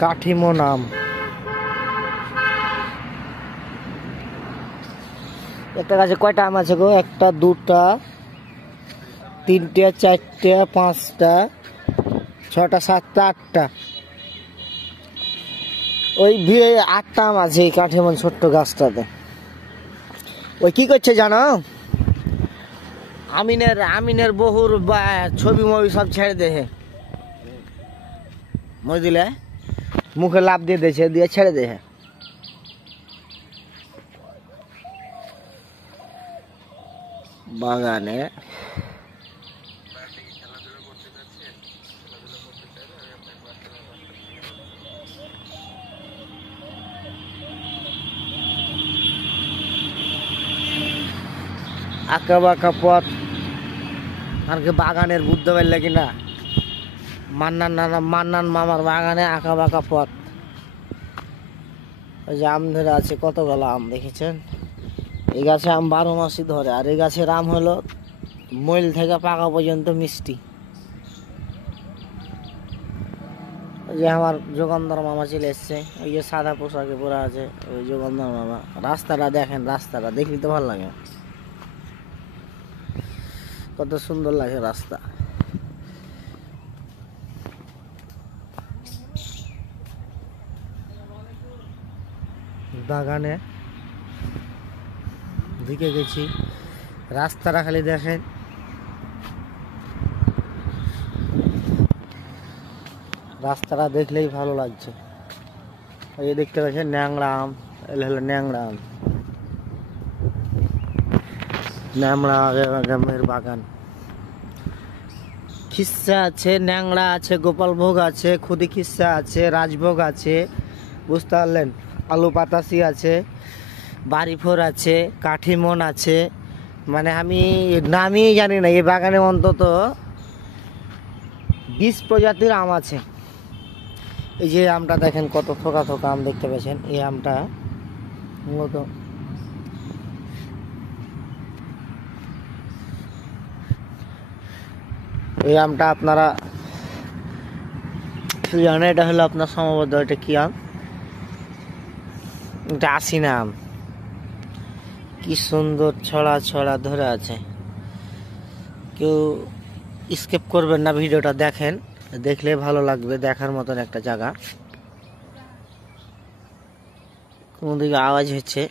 কাঠিমন আম। একটা গাছে কয়টা আম আছে গো? একটা, দুটা, তিনটে, চারটে, পাঁচটা, ছটা, সাতটা, আটটা। ওই 8টা আম আছে এই কাঠিমন ছোট্ট গাছটাতে। ওই কি করছে জানো? আমিনের বহুর ছবি মবি সব ছেড়ে দেহে বুঝলে, মুখে লাভ দিয়ে দিয়েছে, দিয়ে ছেড়ে দেহে। বাগানে আঁকা বাঁকা পথ আর কি বাগানের বুঝতে পারলে কিনা? মান্নান মামার বাগানে আঁকা বাঁকা পথ। ওই যে আম ধরে আছে, কতগুলো আম দেখেছেন? এই গাছে আম 12 মাসই ধরে। আর এই গাছের আম হলো মইল থেকে পাকা পর্যন্ত মিষ্টি। ওই যে আমার যোগেন্দ্র মামা চলে এসছে, ওই যে সাদা পোশাকে পরে আছে, ওই যোগেন্দ্র মামা। রাস্তাটা দেখেন, রাস্তাটা দেখলে তো ভালো লাগে, কত সুন্দর লাগে রাস্তা। বাগানে ঢুকে গেছি, রাস্তাটা খালি দেখেন, রাস্তাটা দেখলেই ভালো লাগছে। এই যে দেখতে পাচ্ছেন ন্যাংরা আম, এগুলো হলো ন্যাংরা আম, ন্যাংরা আমের বাগান। খিস্সা আছে, ন্যাংরা আছে, গোপালভোগ আছে, খুদি খিস্সা আছে, রাজভোগ আছে, বুঝতে পারলেন? আলু পাতাসি আছে, বাড়িফোর আছে, কাঠিমন আছে। মানে আমি নামই জানি না। এই বাগানে অন্তত 20 প্রজাতির আম আছে। এই যে আমটা দেখেন, কত থোকা থোকা আম দেখতে পাচ্ছেন। এই আমটা মূলত এই আমটা আপনারা জানেন, এটা হলো আপনার সম্ভবত এটা কি আম? এটা আশিনা আম। কি সুন্দর ছড়া ছড়া ধরে আছে। কেউ স্কিপ করবেন না, ভিডিওটা দেখেন, দেখলে ভালো লাগবে। দেখার মতন একটা জায়গা। কোন দিকে আওয়াজ হচ্ছে।